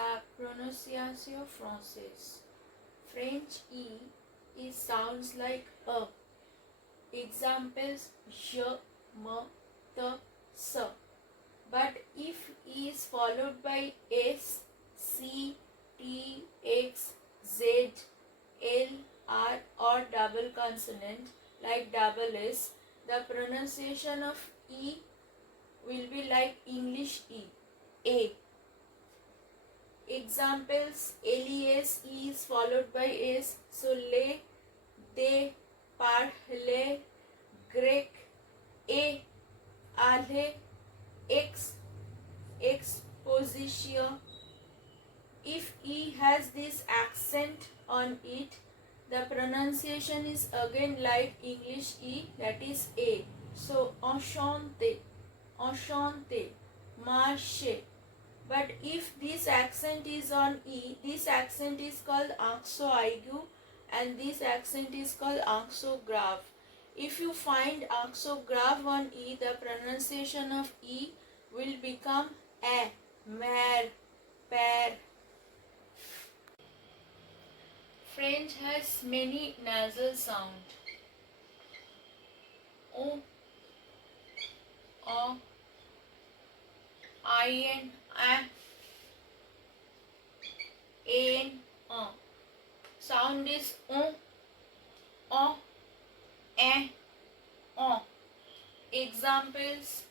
La prononciation française. French E is sounds like a. Examples je, me, te, se. But if E is followed by S, C, T, X, Z, L, R or double consonant like double S, the pronunciation of E will be like English E, A. Examples LES, E is followed by S, so le, de, parle, grec, a, ale, ex, exposition. If E has this accent on it, the pronunciation is again like English E, that is A. So enchanté, enchanté, marché. But if this accent is on E, this accent is called accent aigu and this accent is called accent grave. If you find accent grave on E, the pronunciation of E will become a, mer, per. French has many nasal sounds. O, in, a, sound is o, o. Examples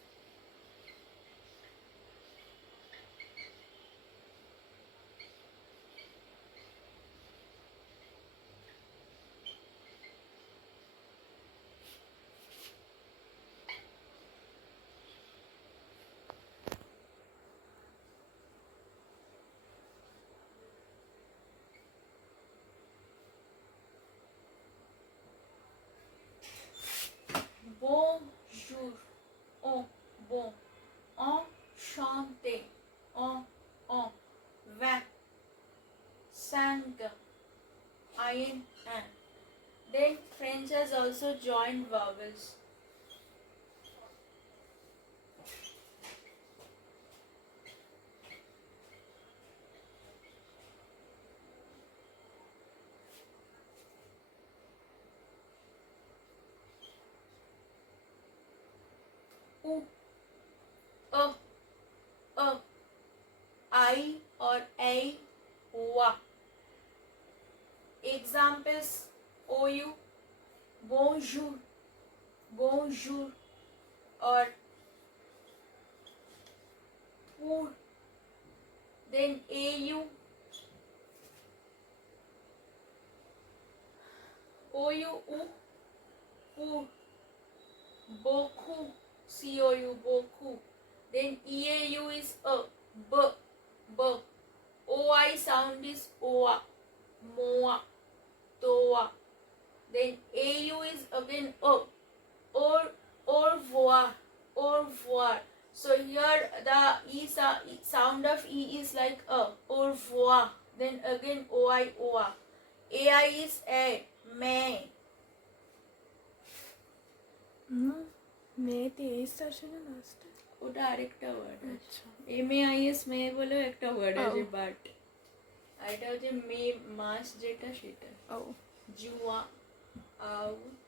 bonjour, bon, enchanté, vingt, cinq, in, an. Then French has also joined vowels. U, I or a, wa. Examples ou, bonjour, bonjour, or pour. Then au, pour, beaucoup, beaucoup. Then eau is a, b. Oi sound is oa, moa, toa. Then au is again a, au revoir. So here the sound of E is like a, au revoir. Then again oi, oa. Ai is a, me. মেয়েতে S আসে না লাস্টে? ওটা আরেকটা ওয়ার্ড আছে, MAIS মেয়ে বলেও একটা ওয়ার্ড আছে, বাট আর এটা হচ্ছে মে মাস যেটা সেটা। ও জুয়া, আউট,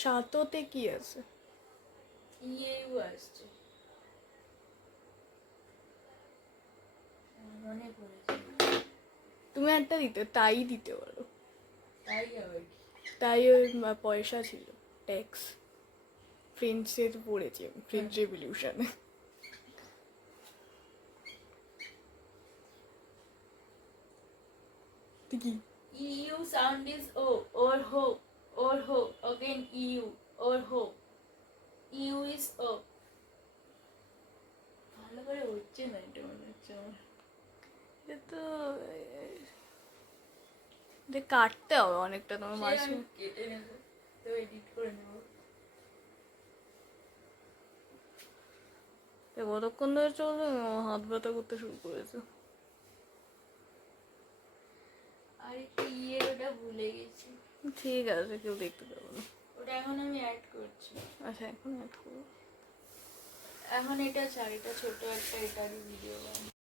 সাততে কি আছে? ইয়েও আসছে, মনে পড়েছে। তুমি একটা তাই দিতে পারো। তাই আবার কি? তাই ওই পয়সা ছিল, ট্যাক্স। ফ্রেঞ্চের পড়েছি আমি, ফ্রেঞ্চ রেভলিউশনে। কি ইউ সাউন্ড ইজ ও, ওর হো again ইউ, ওর হো, ইউ ইজ ও। ভালো করে হচ্ছে না এটা মনে হচ্ছে আমার। এটা তো কাটতে হবে অনেকটা, তোমার মাঝে কেটে নেবো তো, এডিট করে নেবো। কতক্ষণ ধরে চলবে? হাত ব্যথা করতে শুরু করেছে। আর একটা ইয়ের ওটা ভুলে গেছি। ঠিক আছে, কেউ দেখতে পাবো না। ওটা এখন আমি অ্যাড অ্যাড করছি। আচ্ছা এখন অ্যাড করো। এখন এটা চাই, এটা ছোট একটা এটারই ভিডিও বানাই।